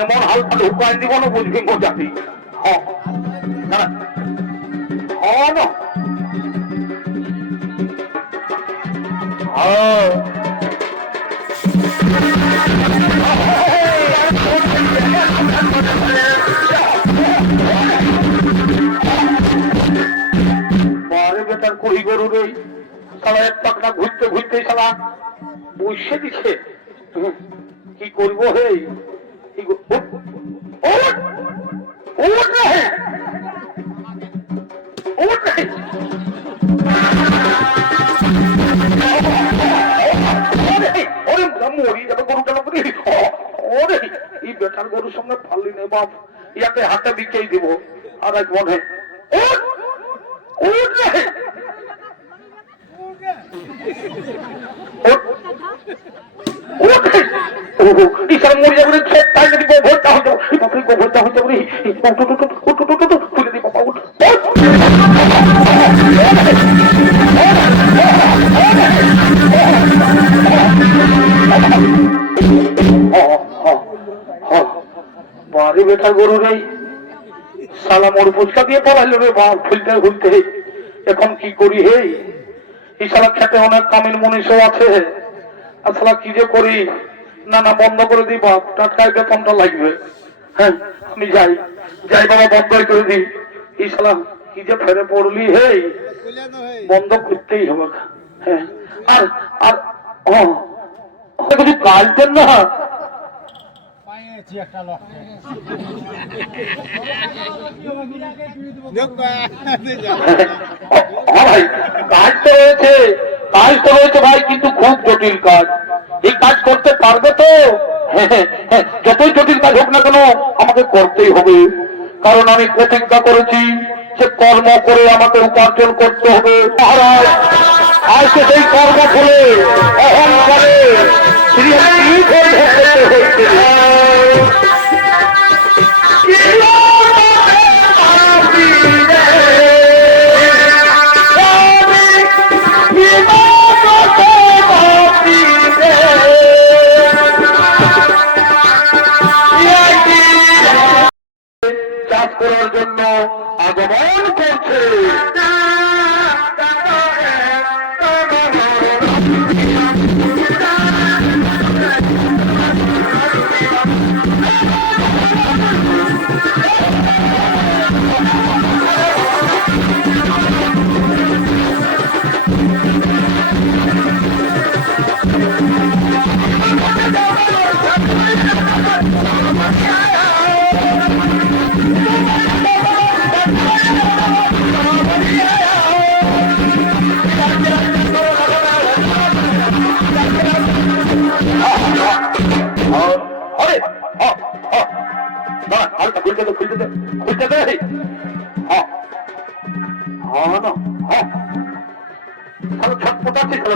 এমন হালকা ঢুকাই দিব না বুঝবি জাতি বেটার কহি গরু রই সালা এক পাকটা ঘুরতে ঘুরতে সালা বসে দিচ্ছে কি করবো হে মরি যাবে গরুটা এই বেটার গরুর সঙ্গে পারলি নে বাপ ইয়াকে হাতে বিকেই দিব আর এক মনে বাড়ি বেটা গরু নেই সালা মোর ফুচকা দিয়ে পড়াইল রে বাপ খুলতে খুলতে এখন কি করি হে এই সালা খেতে অনেক কামিন মনীষও আছে আসলে কি যে করি না না বন্ধ করে দিই বাপ টাটকায় বেতনটা লাগবে হ্যাঁ আমি যাই যাই বাবা বন্ধ করে দিই এই সালা কি যে ফেরে পড়লি হে বন্ধ করতেই হবে হ্যাঁ আর আর কিছু কাজ দেন না কাজ তো রয়েছে ভাই কিন্তু খুব জটিল কাজ এই কাজ করতে পারবে তো যতই জটিল কাজ হোক না কেন আমাকে করতেই হবে কারণ আমি প্রতিজ্ঞা করেছি যে কর্ম করে আমাকে উপার্জন করতে হবে মহারাজ আজকে সেই কর্ম করে অহংকারে চাষ করার জন্য আগমন করছে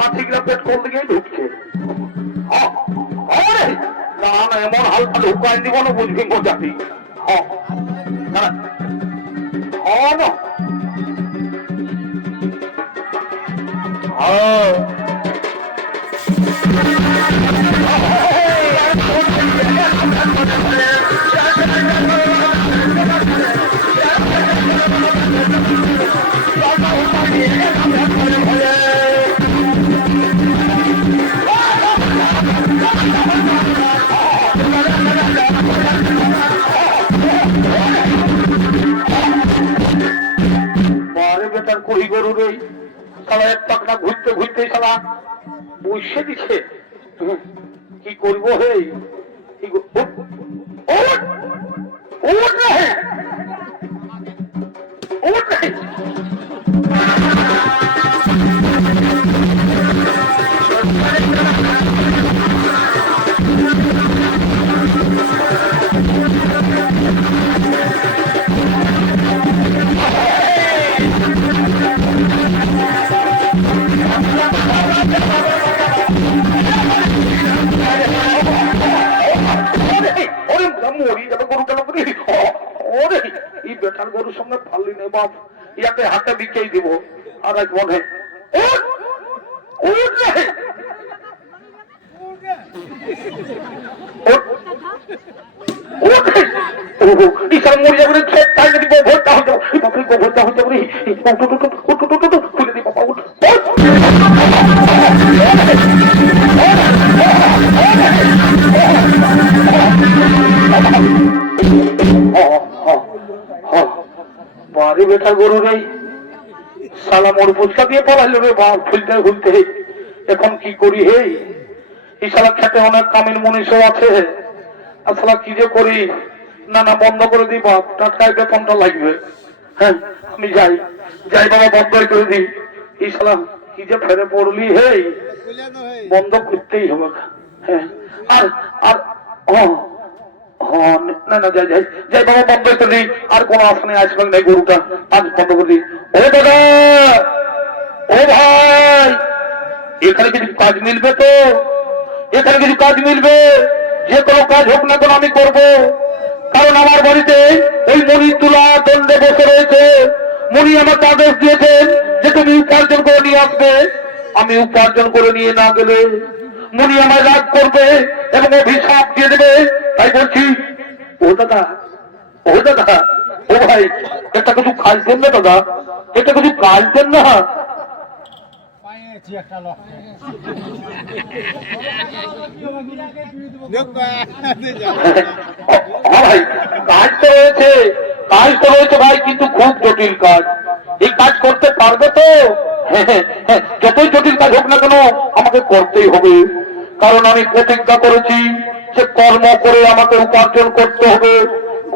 মাছিগুলা পেট কোন দিকে ঢুকছে না না এমন হালকা ঢুকাই দিব না বুঝবি জাতি বেটার কহি গরু রই সালা এক পাকটা ঘুরতে ঘুরতে সালা বসে দিচ্ছে কি করবো হে মরি যাবে গরুটা মরি। ওরে এই বেটার গরুর সঙ্গে পারলি নে বাপ, ইয়াকে হাতে বিকেই দিব। আর এক মনে খুলে দিব বাবা। বাড়ি বেটা গরু নেই, সালা মোর ফুচকা দিয়ে পড়াইল রে বাপ খুলতে খুলতে। এখন কি করি হে, এই শালা খেতে অনেক কামিন মনীষও আছে, আসলে কি যে করি। না না বন্ধ করে দিই বাপ, টাটকায় বেতনটা লাগবে। হ্যাঁ আমি যাই যাই বাবা, বন্ধ করে দিই। এই শালা কি যে ফেরে পড়লি হে, বন্ধ করতেই হবে। হ্যাঁ আর আর না না যাই যাই যাই বাবা, বন্ধ করে দিই। আর কোন আসনে আসবে না গরুটা, আজ বন্ধ করে দিই। ও দাদা, ও ভাই, এখানে কিছু কাজ মিলবে তো? এখানে কিছু কাজ মিলবে, যে কোনো কাজ হোক না কেন আমি করব। কারণ আমার বাড়িতে ওই মণি তুলা দণ্ডে বসে রয়েছে। মণি আমাকে আদেশ দিয়েছেন যে তুমি উপার্জন করে নিয়ে আসবে। আমি উপার্জন করে নিয়ে না গেলে মণি আমায় রাগ করবে এবং অভিশাপ দিয়ে দেবে। তাই বলছি, ও দাদা, ও দাদা, ও ভাই, এটা কিছু কাজ দেন না দাদা, এটা কিছু কাজ দেন না। ভাই কাজ তো রয়েছে, কাজ তো রয়েছে ভাই, কিন্তু খুব জটিল কাজ। এই কাজ করতে পারবে তো? যতই জটিল কাজ হোক না কেন আমাকে করতেই হবে। কারণ আমি প্রতিজ্ঞা করেছি যে কর্ম করে আমাকে উপার্জন করতে হবে,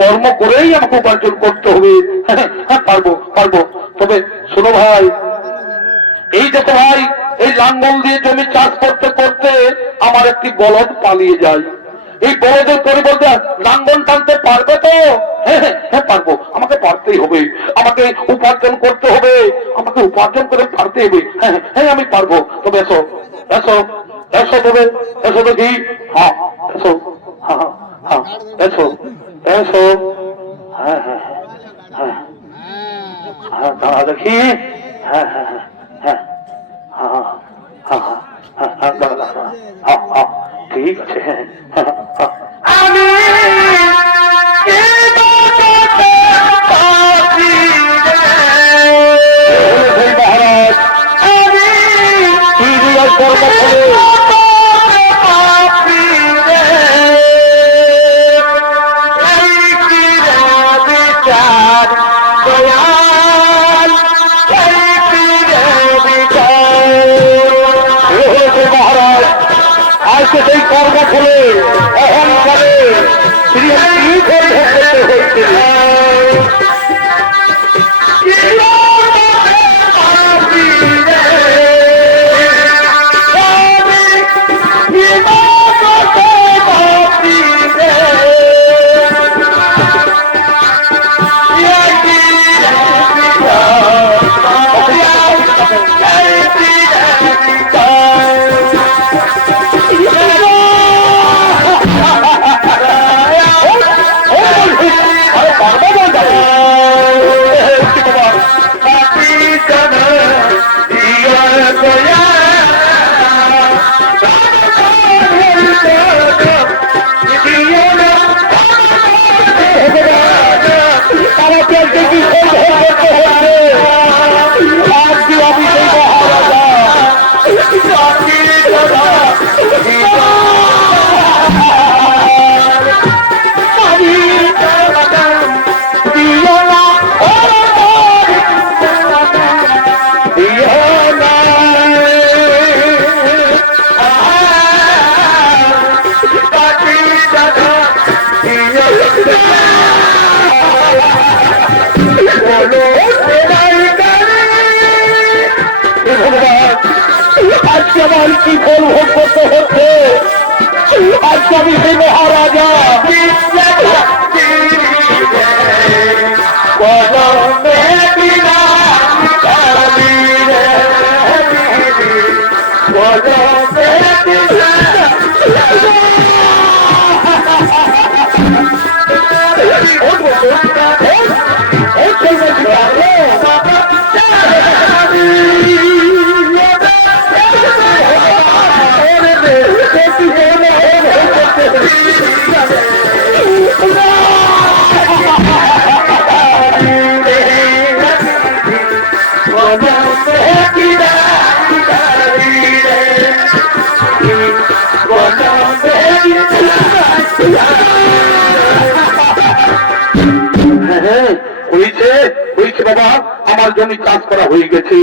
কর্ম করেই আমাকে উপার্জন করতে হবে। হ্যাঁ পারবো পারবো। তবে শোনো ভাই, এই দেখো ভাই, এই লাঙ্গল দিয়ে জমি চাষ করতে করতে আমার একটি বলদ পালিয়ে যায়। এই বলদের পরিবর্তে লাঙ্গল টানতে পারবে তো? হ্যাঁ পারবো, আমাকে পারতেই হবে, আমাকে উপার্জন করতে হবে, আমাকে উপার্জন করে পারতে হবে। হ্যাঁ হ্যাঁ আমি পারবো। তবে এসো এসো এসো, তবে এসো দেখি। হ্যাঁ এসো, হ্যাঁ হ্যাঁ এসো এসো। হ্যাঁ হ্যাঁ হ্যাঁ হ্যাঁ দাঁড়া দেখি। হ্যাঁ হ্যাঁ হ্যাঁ হ্যাঁ হ্যাঁ হ্যাঁ হ্যাঁ হ্যাঁ দাঁড়া দাঁড়া। হ্যাঁ হ্যাঁ ঠিক আছে। হ্যাঁ হ্যাঁ আমি মহারাজ, আমি কর্ম করে আজকে সেই কর্ম ফলে অহংকারে হয়েছে। আজকে আমার কি ফল ভোগ করতে হচ্ছে। আজকে আমি সেই মহারাজা জমি চাষ করা হয়ে গেছে,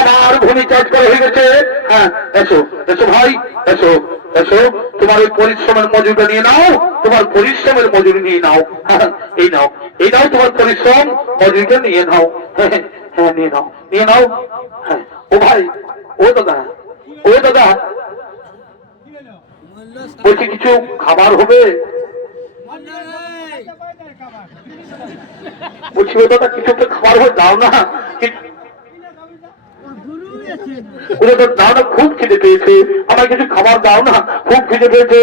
আমার ভূমি চাষ করা হয়ে গেছে। হ্যাঁ, এসো এসো ভাই, এসো এসো, তোমার ওই পরিশ্রমের মজুরিটা নিয়ে নাও, তোমার পরিশ্রমের মজুরি নিয়ে নাও। হ্যাঁ, এই নাও, এই নাও তোমার পরিশ্রম মজুরিটা নিয়ে নাও। হ্যাঁ হ্যাঁ, নিয়ে নাও, নিয়ে নাও। হ্যাঁ, ও ভাই, ও দাদা, ও দাদা, বলছি কিছু খাবার হবে? বলছি ও দাদা, কিছু তো খাবার হবে, দাও না। দাও না, খুব খিদে পেয়েছে, আমার কিছু খাবার দাও না, খুব খিদে পেয়েছে।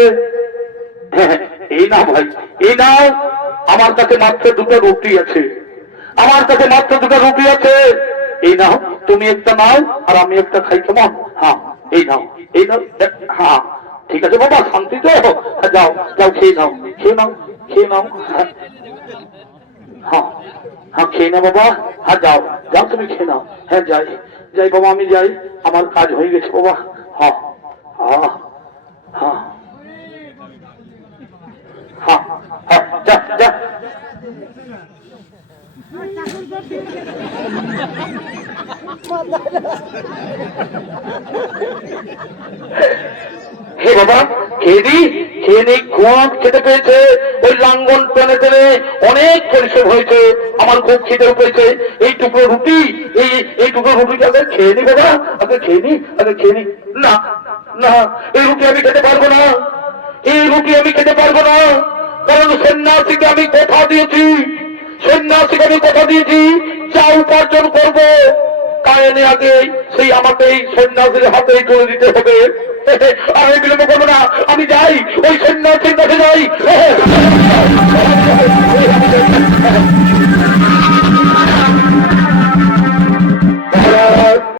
হ্যাঁ, এই নাও ভাই, এই নাও, আমার কাছে মাত্র 2টা রুটি আছে, আমার কাছে মাত্র 2টা রুটি আছে। এই নাও, তুমি একটা নাও আর আমি একটা খাই, কেমন? হ্যাঁ, এই নাও, এই নাও। হ্যাঁ, ঠিক আছে বাবা, শান্তি তো। যাও যাও, খেয়ে নাও, খেয়ে নাও, খেয়ে নাও। হ্যাঁ হ্যাঁ, খেয়ে নাও বাবা। হ্যাঁ, যাও যাও, তুমি খেয়ে নাও। হ্যাঁ, যাই যাই বাবা, আমি যাই, আমার কাজ হয়ে গেছে বাবা। হ্যাঁ হ্যাঁ হ্যাঁ হ্যাঁ হ্যাঁ, যা যা। হে বাবা, খেয়ে দি, খেয়ে নি, খুব খেতে পেয়েছে। ওই লাঙ্গল টেনে টেনে অনেক পরিশ্রম হয়েছে, আমার খুব খেতে পেয়েছে। এই টুকরো রুটি, এই টুকরো রুটিটা আগে খেয়ে নি বাবা, আগে খেয়ে নি, আগে খেয়ে নি। না না, এই রুটি আমি খেতে পারবো না, এই রুটি আমি খেতে পারবো না, কারণ সন্ন্যাসীকে আমি কথা দিয়েছি, সন্ন্যাসীকে আমি কথা দিয়েছি, যা উপার্জন করবো কায়নে আগে সেই আমাকে এই সন্ন্যাসীর হাতে তুলে দিতে হবে। আর বিলম্ব করবো না, আমি যাই, ওই সন্ন্যাসীর কাছে যাই।